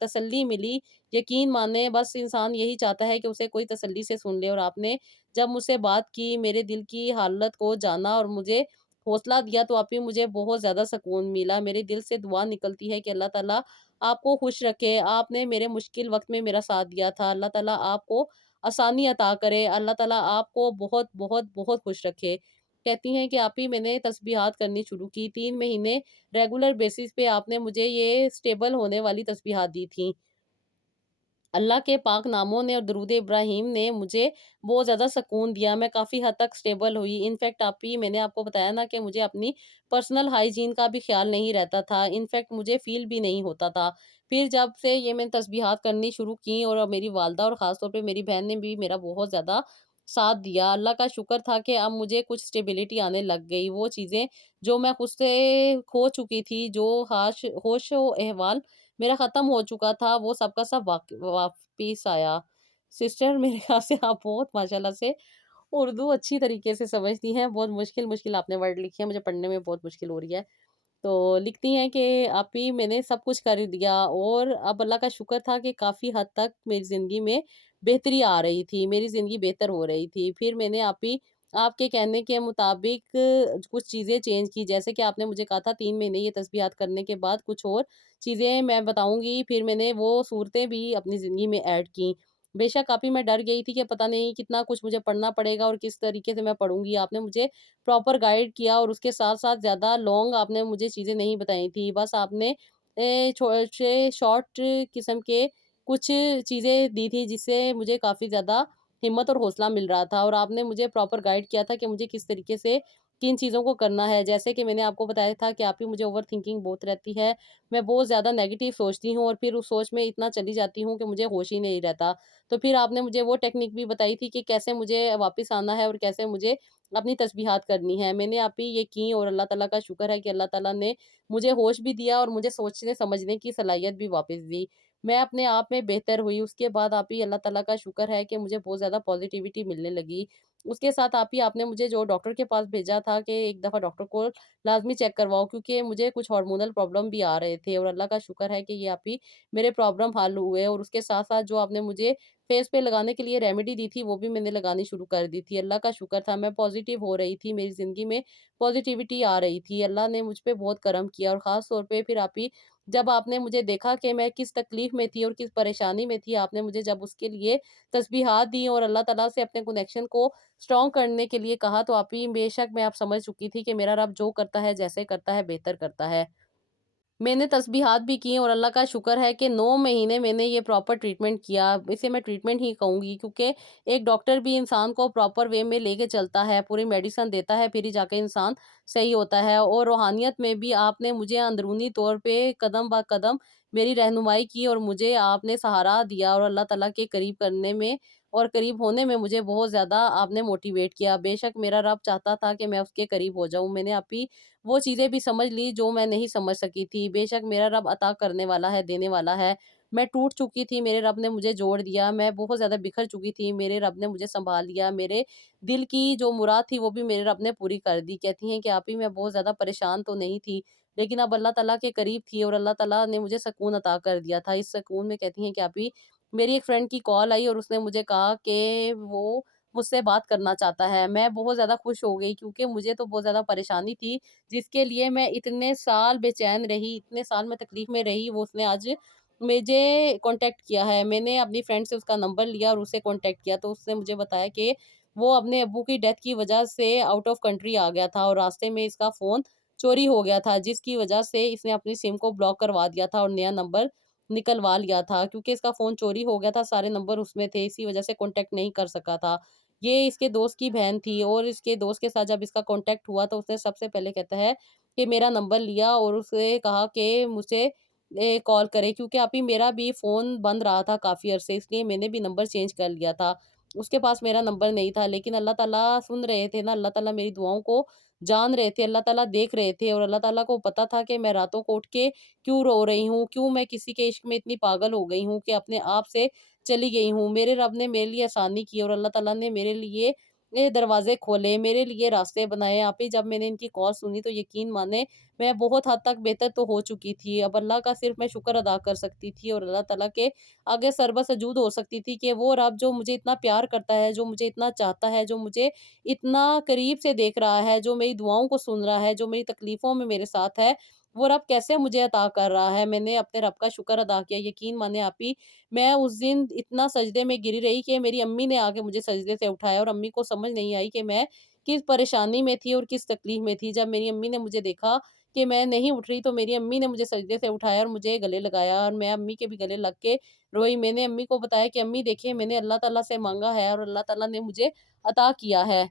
تسلی ملی۔ یقین مانیں بس انسان یہی چاہتا ہے کہ اسے کوئی تسلی سے سن لے، اور آپ نے جب مجھ سے بات کی، میرے دل کی حالت کو جانا اور مجھے حوصلہ دیا، تو آپی مجھے بہت زیادہ سکون ملا۔ میرے دل سے دعا نکلتی ہے کہ اللہ تعالیٰ آپ کو خوش رکھے۔ آپ نے میرے مشکل وقت میں میرا ساتھ دیا تھا، اللہ تعالیٰ آپ کو آسانی عطا کرے، اللہ تعالیٰ آپ کو بہت بہت بہت خوش رکھے۔ کہتی ہیں کہ آپی میں نے تسبیحات کرنی شروع کی 3 مہینے ریگولر بیسس پہ آپ نے مجھے یہ سٹیبل ہونے والی تسبیحات دی تھیں۔ اللہ کے پاک ناموں نے اور درود ابراہیم نے مجھے بہت زیادہ سکون دیا، میں کافی حد تک سٹیبل ہوئی۔ انفیکٹ آپی میں نے آپ کو بتایا نا کہ مجھے اپنی پرسنل ہائیجین کا بھی خیال نہیں رہتا تھا، انفیکٹ مجھے فیل بھی نہیں ہوتا تھا۔ پھر جب سے یہ میں نے تسبیحات کرنی شروع کی، اور میری والدہ اور خاص طور پہ میری بہن نے بھی میرا بہت زیادہ ساتھ دیا، اللہ کا شکر تھا کہ اب مجھے کچھ سٹیبلٹی آنے لگ گئی۔ وہ چیزیں جو میں خود سے کھو چکی تھی، جو ہوش و احوال میرا ختم ہو چکا تھا، وہ سب کا سب واپس آیا۔ سسٹر میرے خیال سے آپ بہت ماشاءاللہ سے اردو اچھی طریقے سے سمجھتی ہیں، بہت مشکل آپ نے ورڈ لکھی ہیں، مجھے پڑھنے میں بہت مشکل ہو رہی ہے۔ تو لکھتی ہیں کہ آپی میں نے سب کچھ کر دیا، اور اب اللہ کا شکر تھا کہ کافی حد تک میری زندگی میں بہتری آ رہی تھی، میری زندگی بہتر ہو رہی تھی۔ پھر میں نے آپی آپ کے کہنے کے مطابق کچھ چیزیں چینج کی، جیسے کہ آپ نے مجھے کہا تھا 3 مہینے یہ تسبیحات کرنے کے بعد کچھ اور چیزیں میں بتاؤں گی، پھر میں نے وہ صورتیں بھی اپنی زندگی میں ایڈ کی۔ بے شک آپی میں ڈر گئی تھی کہ پتہ نہیں کتنا کچھ مجھے پڑھنا پڑے گا اور کس طریقے سے میں پڑھوں گی۔ آپ نے مجھے پراپر گائیڈ کیا، اور اس کے ساتھ ساتھ زیادہ لانگ آپ نے مجھے چیزیں نہیں بتائی تھی، بس آپ نے شارٹ قسم کے کچھ چیزیں دی تھی، جس سے مجھے کافی زیادہ ہمت اور حوصلہ مل رہا تھا، اور آپ نے مجھے پراپر گائیڈ کیا تھا کہ مجھے کس طریقے سے کن چیزوں کو کرنا ہے۔ جیسے کہ میں نے آپ کو بتایا تھا کہ آپ ہی مجھے اوور تھنکنگ بہت رہتی ہے، میں بہت زیادہ نیگیٹو سوچتی ہوں، اور پھر اس سوچ میں اتنا چلی جاتی ہوں کہ مجھے ہوش ہی نہیں رہتا۔ تو پھر آپ نے مجھے وہ ٹیکنیک بھی بتائی تھی کہ کیسے مجھے واپس آنا ہے اور کیسے مجھے اپنی تسبیحات کرنی ہے۔ میں نے آپ ہی یہ کی، اور اللہ تعالیٰ کا شکر ہے کہ اللہ تعالیٰ نے مجھے ہوش بھی دیا اور مجھے سوچنے سمجھنے کی صلاحیت بھی واپس دی۔ میں اپنے آپ میں بہتر ہوئی۔ اس کے بعد آپ ہی اللہ تعالیٰ کا شکر ہے کہ مجھے بہت زیادہ پازیٹیوٹی ملنے لگی۔ اس کے ساتھ آپ نے مجھے جو ڈاکٹر کے پاس بھیجا تھا کہ ایک دفعہ ڈاکٹر کو لازمی چیک کرواؤ، کیونکہ مجھے کچھ ہارمونل پرابلم بھی آ رہے تھے، اور اللہ کا شکر ہے کہ یہ آپ ہی میرے پرابلم حل ہوئے۔ اور اس کے ساتھ ساتھ جو آپ نے مجھے فیس پہ لگانے کے لیے ریمیڈی دی تھی، وہ بھی میں نے لگانی شروع کر دی تھی۔ اللہ کا شکر تھا، میں پازیٹیو ہو رہی تھی، میری زندگی میں پازیٹیوٹی آ رہی تھی۔ اللہ نے مجھ پہ بہت کرم کیا، اور خاص طور پہ پھر آپ ہی جب آپ نے مجھے دیکھا کہ میں کس تکلیف میں تھی اور کس پریشانی میں تھی، آپ نے مجھے جب اس کے لیے تسبیحات دی اور اللہ تعالیٰ سے اپنے کنیکشن کو اسٹرانگ کرنے کے لیے کہا، تو آپ ہی بے شک میں آپ سمجھ چکی تھی کہ میرا رب جو کرتا ہے، جیسے کرتا ہے، بہتر کرتا ہے۔ میں نے تسبیحات بھی کی، اور اللہ کا شکر ہے کہ 9 مہینے میں نے یہ پراپر ٹریٹمنٹ کیا۔ اسے میں ٹریٹمنٹ ہی کہوں گی، کیونکہ ایک ڈاکٹر بھی انسان کو پراپر وے میں لے کے چلتا ہے، پوری میڈیسن دیتا ہے، پھر ہی جا کے انسان صحیح ہوتا ہے۔ اور روحانیت میں بھی آپ نے مجھے اندرونی طور پہ قدم با قدم میری رہنمائی کی، اور مجھے آپ نے سہارا دیا، اور اللہ تعالیٰ کے قریب کرنے میں اور قریب ہونے میں مجھے بہت زیادہ آپ نے موٹیویٹ کیا۔ بے شک میرا رب چاہتا تھا کہ میں اس کے قریب ہو جاؤں۔ میں نے آپ ہی وہ چیزیں بھی سمجھ لی جو میں نہیں سمجھ سکی تھی۔ بے شک میرا رب عطا کرنے والا ہے، دینے والا ہے۔ میں ٹوٹ چکی تھی، میرے رب نے مجھے جوڑ دیا، میں بہت زیادہ بکھر چکی تھی، میرے رب نے مجھے سنبھال لیا، میرے دل کی جو مراد تھی وہ بھی میرے رب نے پوری کر دی۔ کہتی ہیں کہ آپ ہی میں بہت زیادہ پریشان تو نہیں تھی، لیکن اب اللہ تعالیٰ کے قریب تھی، اور اللہ تعالیٰ نے مجھے سکون عطا کر دیا تھا۔ اس سکون میں کہتی ہیں کہ آپ ہی میری ایک فرینڈ کی کال آئی، اور اس نے مجھے کہا کہ مجھ سے بات کرنا چاہتا ہے۔ میں بہت زیادہ خوش ہو گئی کیونکہ مجھے تو بہت زیادہ پریشانی تھی، جس کے لیے میں اتنے سال بے چین رہی، اتنے سال میں تکلیف میں رہی، وہ اس نے آج مجھے کانٹیکٹ کیا ہے۔ میں نے اپنی فرینڈ سے اس کا نمبر لیا اور اسے کانٹیکٹ کیا تو اس نے مجھے بتایا کہ وہ اپنے ابو کی ڈیتھ کی وجہ سے آؤٹ آف کنٹری آ گیا تھا اور راستے میں اس کا فون چوری ہو گیا تھا، جس کی وجہ سے اس نے اپنی سم کو بلاک کروا دیا تھا اور نیا نمبر نکلوا لیا تھا کیونکہ اس کا فون چوری ہو گیا تھا، سارے نمبر اس میں تھے، اسی وجہ سے کانٹیکٹ نہیں کر سکا تھا۔ یہ اس کے دوست کی بہن تھی اور اس کے دوست کے ساتھ جب اس کا کانٹیکٹ ہوا تو اس نے سب سے پہلے کہتا ہے کہ میرا نمبر لیا اور اسے کہا کہ مجھے کال کرے کیونکہ ابھی میرا بھی فون بند رہا تھا کافی عرصے، اس لیے میں نے بھی نمبر چینج کر لیا تھا۔ اس کے پاس میرا نمبر نہیں تھا لیکن اللہ تعالیٰ سن رہے تھے نا، اللہ تعالیٰ میری دعاؤں کو جان رہے تھے، اللہ تعالیٰ دیکھ رہے تھے اور اللہ تعالیٰ کو پتا تھا کہ میں راتوں کو اٹھ کے کیوں رو رہی ہوں، کیوں میں کسی کے عشق میں اتنی پاگل ہو گئی ہوں کہ اپنے آپ سے چلی گئی ہوں۔ میرے رب نے میرے لیے آسانی کی اور اللہ تعالیٰ نے میرے لیے دروازے کھولے، میرے لیے راستے بنائے۔ آپ ہی جب میں نے ان کی کال سنی تو یقین مانے میں بہت حد تک بہتر تو ہو چکی تھی، اب اللہ کا صرف میں شکر ادا کر سکتی تھی اور اللہ تعالیٰ کے آگے سربہ سجود ہو سکتی تھی کہ وہ رب جو مجھے اتنا پیار کرتا ہے، جو مجھے اتنا چاہتا ہے، جو مجھے اتنا قریب سے دیکھ رہا ہے، جو میری دعاؤں کو سن رہا ہے، جو میری تکلیفوں میں میرے ساتھ ہے، وہ رب کیسے مجھے عطا کر رہا ہے۔ میں نے اپنے رب کا شکر ادا کیا، یقین مانے آپ ہی میں اس دن اتنا سجدے میں گری رہی کہ میری امی نے آ کے مجھے سجدے سے اٹھایا اور امی کو سمجھ نہیں آئی کہ میں کس پریشانی میں تھی اور کس تکلیف میں تھی۔ جب میری امی نے مجھے دیکھا کہ میں نہیں اٹھ رہی تو میری امی نے مجھے سجدے سے اٹھایا اور مجھے گلے لگایا اور میں امی کے بھی گلے لگ کے روئی۔ میں نے امی کو بتایا کہ امی دیکھیں میں نے اللہ تعالیٰ سے مانگا ہے اور اللہ تعالیٰ نے مجھے عطا کیا ہے۔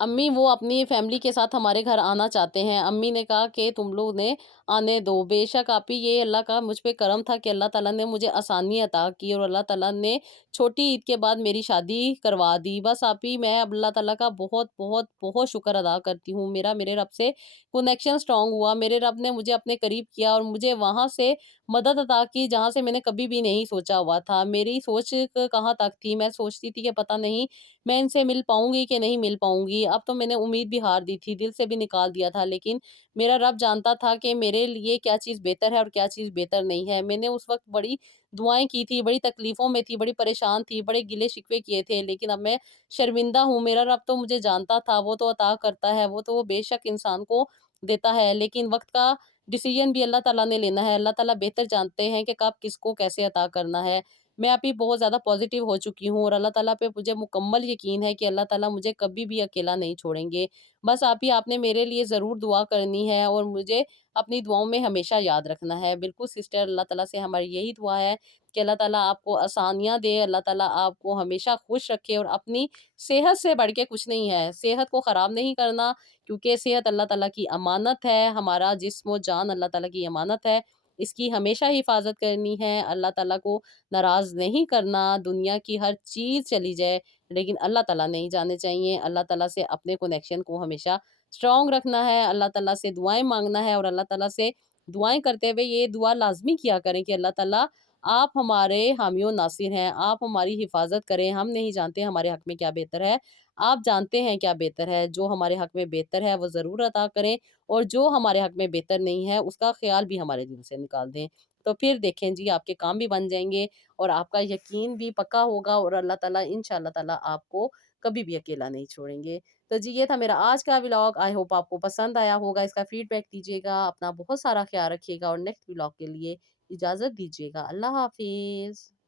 امی وہ اپنی فیملی کے ساتھ ہمارے گھر آنا چاہتے ہیں۔ امی نے کہا کہ تم لوگ نے آنے دو۔ بے شک آپی یہ اللہ کا مجھ پہ کرم تھا کہ اللہ تعالیٰ نے مجھے آسانی عطا کی اور اللہ تعالیٰ نے چھوٹی عید کے بعد میری شادی کروا دی۔ بس آپی میں اب اللہ تعالیٰ کا بہت بہت بہت شکر ادا کرتی ہوں، میرا میرے رب سے کنیکشن سٹرونگ ہوا، میرے رب نے مجھے اپنے قریب کیا اور مجھے وہاں سے مدد عطا کی جہاں سے میں نے کبھی بھی نہیں سوچا ہوا تھا۔ میری سوچ کہاں تک تھی، میں سوچتی تھی کہ پتہ نہیں میں ان سے مل پاؤں گی کہ نہیں مل پاؤں گی۔ اب تو میں نے امید بھی ہار دی تھی، دل سے بھی نکال دیا تھا، لیکن میرا رب جانتا تھا کہ میرے لیے کیا چیز بہتر ہے اور کیا چیز بہتر نہیں ہے۔ میں نے اس وقت بڑی دعائیں کی تھی، بڑی تکلیفوں میں تھی، بڑی پریشان تھی، بڑے گلے شکوے کیے تھے، لیکن اب میں شرمندہ ہوں۔ میرا رب تو مجھے جانتا تھا، وہ تو عطا کرتا ہے، وہ تو بے شک انسان کو دیتا ہے، لیکن وقت کا ڈیسیژن بھی اللہ تعالیٰ نے لینا ہے۔ اللہ تعالیٰ بہتر جانتے ہیں کہ کب کس کو کیسے عطا کرنا ہے۔ میں ابھی بہت زیادہ پازیٹیو ہو چکی ہوں اور اللہ تعالیٰ پہ مجھے مکمل یقین ہے کہ اللہ تعالیٰ مجھے کبھی بھی اکیلا نہیں چھوڑیں گے۔ بس آپ نے میرے لیے ضرور دعا کرنی ہے اور مجھے اپنی دعاؤں میں ہمیشہ یاد رکھنا ہے۔ بالکل سسٹر، اللہ تعالیٰ سے ہماری یہی دعا ہے کہ اللہ تعالیٰ آپ کو آسانیاں دے، اللہ تعالیٰ آپ کو ہمیشہ خوش رکھے اور اپنی صحت سے بڑھ کے کچھ نہیں ہے، صحت کو خراب نہیں کرنا کیونکہ صحت اللہ تعالیٰ کی امانت ہے، ہمارا جسم و جان اللہ تعالیٰ کی امانت ہے، اس کی ہمیشہ حفاظت کرنی ہے، اللہ تعالیٰ کو ناراض نہیں کرنا۔ دنیا کی ہر چیز چلی جائے لیکن اللہ تعالیٰ نہیں جانے چاہیے۔ اللہ تعالیٰ سے اپنے کنیکشن کو ہمیشہ اسٹرانگ رکھنا ہے، اللہ تعالیٰ سے دعائیں مانگنا ہے اور اللہ تعالیٰ سے دعائیں کرتے ہوئے یہ دعا لازمی کیا کریں کہ اللہ تعالیٰ آپ ہمارے حامی و ناصر ہیں، آپ ہماری حفاظت کریں، ہم نہیں جانتے ہمارے حق میں کیا بہتر ہے، آپ جانتے ہیں کیا بہتر ہے، جو ہمارے حق میں بہتر ہے وہ ضرور عطا کریں اور جو ہمارے حق میں بہتر نہیں ہے اس کا خیال بھی ہمارے دل سے نکال دیں۔ تو پھر دیکھیں جی آپ کے کام بھی بن جائیں گے اور آپ کا یقین بھی پکا ہوگا اور اللہ تعالیٰ انشاءاللہ تعالیٰ آپ کو کبھی بھی اکیلا نہیں چھوڑیں گے۔ تو جی یہ تھا میرا آج کا ولاگ، آئی ہوپ آپ کو پسند آیا ہوگا، اس کا فیڈ بیک دیجیے گا، اپنا بہت سارا خیال رکھیے گا اور نیکسٹ ولاگ کے لیے اجازت دیجیے گا۔ اللہ حافظ۔